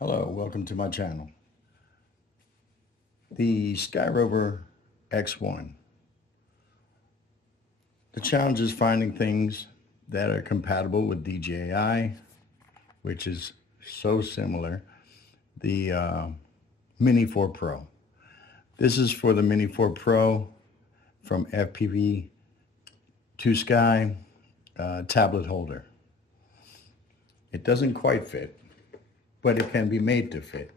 Hello, welcome to my channel. The SkyRover X1. The challenge is finding things that are compatible with DJI, which is so similar. The Mini 4 Pro. This is for the Mini 4 Pro from FPVtosky tablet holder. It doesn't quite fit, but it can be made to fit.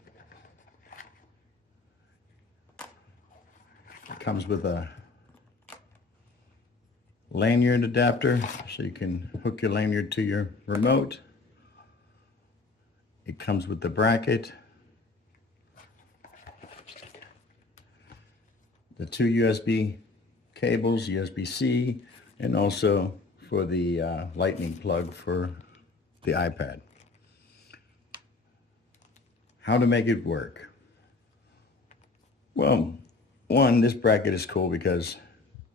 It comes with a lanyard adapter, so you can hook your lanyard to your remote. It comes with the bracket, the two USB cables, USB-C, and also for the lightning plug for the iPad. How to make it work? Well, one, this bracket is cool because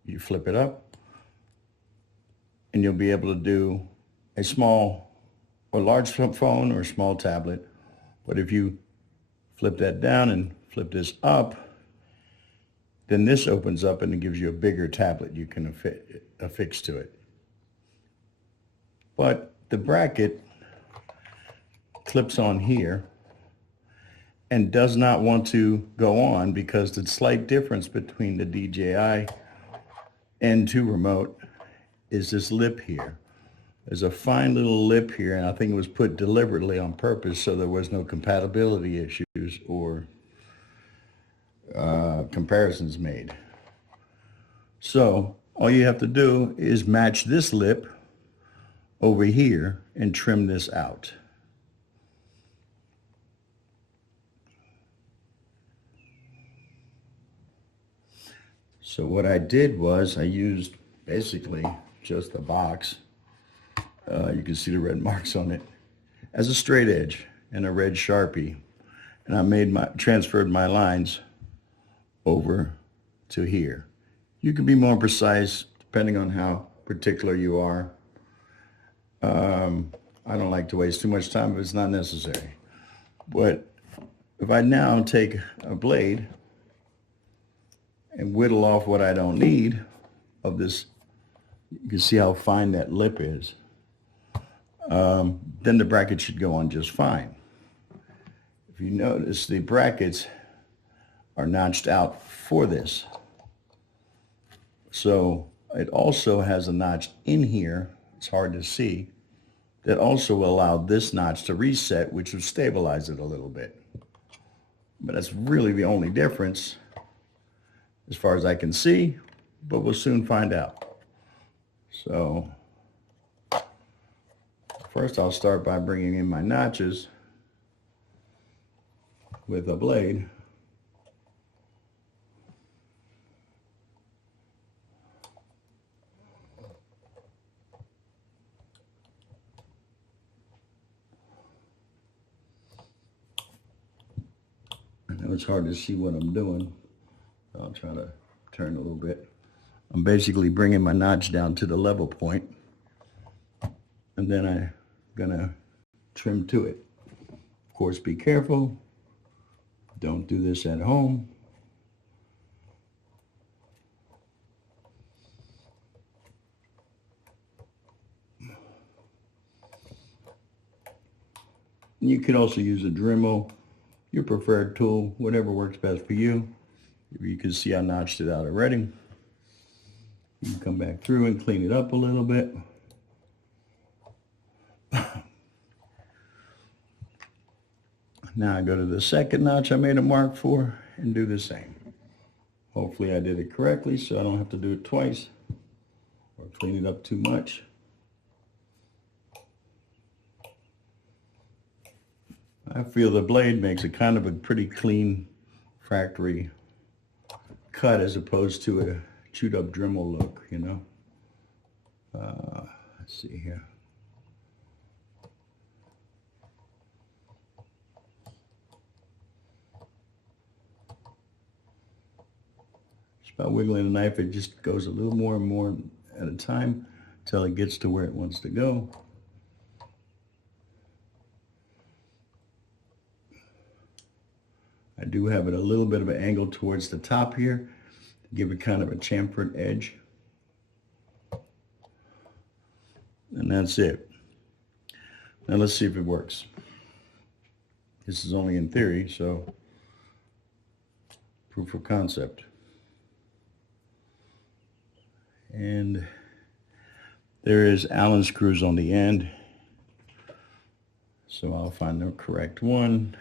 you flip it up and you'll be able to do a small or large phone or small tablet. But if you flip that down and flip this up, then this opens up and it gives you a bigger tablet you can affix to it. But the bracket clips on here and does not want to go on because the slight difference between the DJI N2 remote is this lip here. There's a fine little lip here, and I think it was put deliberately on purpose so there was no compatibility issues or comparisons made. So all you have to do is match this lip over here and trim this out. So what I did was I used basically just a box. You can see the red marks on it as a straight edge and a red Sharpie, and I transferred my lines over to here. You can be more precise depending on how particular you are. I don't like to waste too much time if it's not necessary. But if I now take a blade and whittle off what I don't need of this, you can see how fine that lip is. Then the bracket should go on just fine. If you notice, the brackets are notched out for this. So it also has a notch in here, it's hard to see, that also will allow this notch to reset, which will stabilize it a little bit. But that's really the only difference as far as I can see, but we'll soon find out. So first I'll start by bringing in my notches with a blade. I know it's hard to see what I'm doing. I'll try to turn a little bit. I'm basically bringing my notch down to the level point, and then I'm gonna trim to it. Of course, be careful. Don't do this at home. You can also use a Dremel, your preferred tool, whatever works best for you. You can see I notched it out already. You can come back through and clean it up a little bit. Now I go to the second notch I made a mark for and do the same. Hopefully I did it correctly so I don't have to do it twice or clean it up too much. I feel the blade makes a kind of a pretty clean factory cut as opposed to a chewed up Dremel look, you know. Let's see here. Just by wiggling the knife, it just goes a little more and more at a time until it gets to where it wants to go. I do have it a little bit of an angle towards the top here to give it kind of a chamfered edge. And that's it. Now let's see if it works. This is only in theory, so proof of concept. And there is Allen screws on the end. So I'll find the correct one.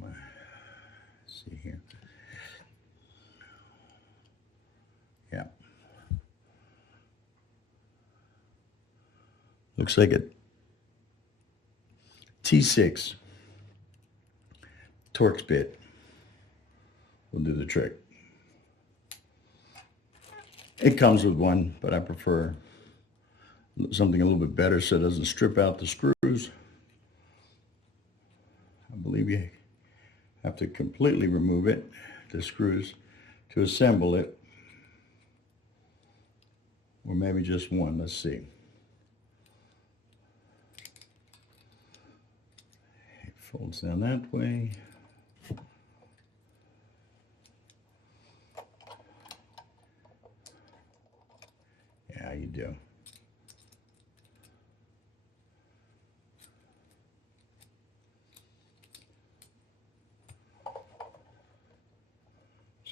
Let's see here. Yeah. Looks like a T6 Torx bit will do the trick. It comes with one, but I prefer something a little bit better so it doesn't strip out the screws. I believe you have to completely remove it, the screws, to assemble it. Or maybe just one, let's see. It folds down that way. Yeah, you do.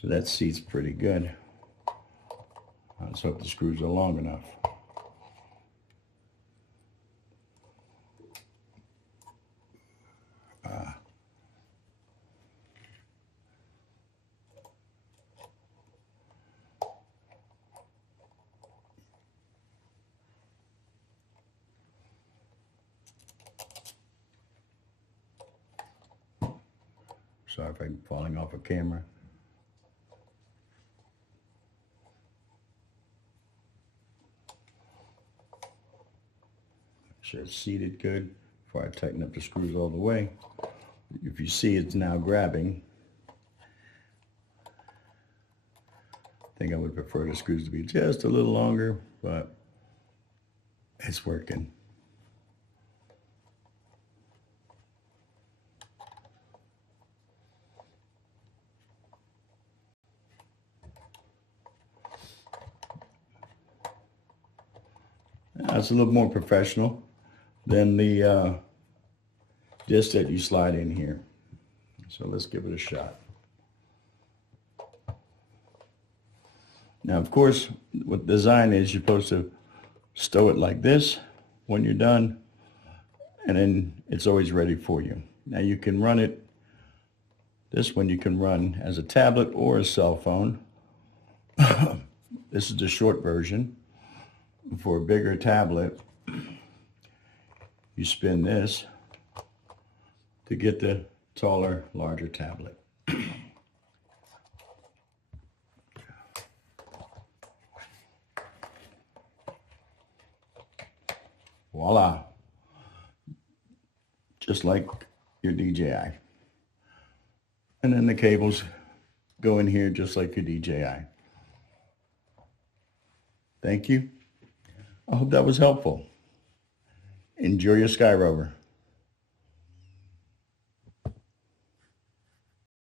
So that seat's pretty good. Let's hope the screws are long enough. Sorry if I'm falling off a camera. Sure it's seated good before I tighten up the screws all the way. If you see it's now grabbing, I think I would prefer the screws to be just a little longer, but it's working. That's a little more professional than the disc that you slide in here. So let's give it a shot. Now, of course, what design is, you're supposed to stow it like this when you're done, and then it's always ready for you. Now you can run it, this one you can run as a tablet or a cell phone. This is the short version. For a bigger tablet, you spin this to get the taller, larger tablet. Voila. Just like your DJI. And then the cables go in here just like your DJI. Thank you. I hope that was helpful. Enjoy your SkyRover.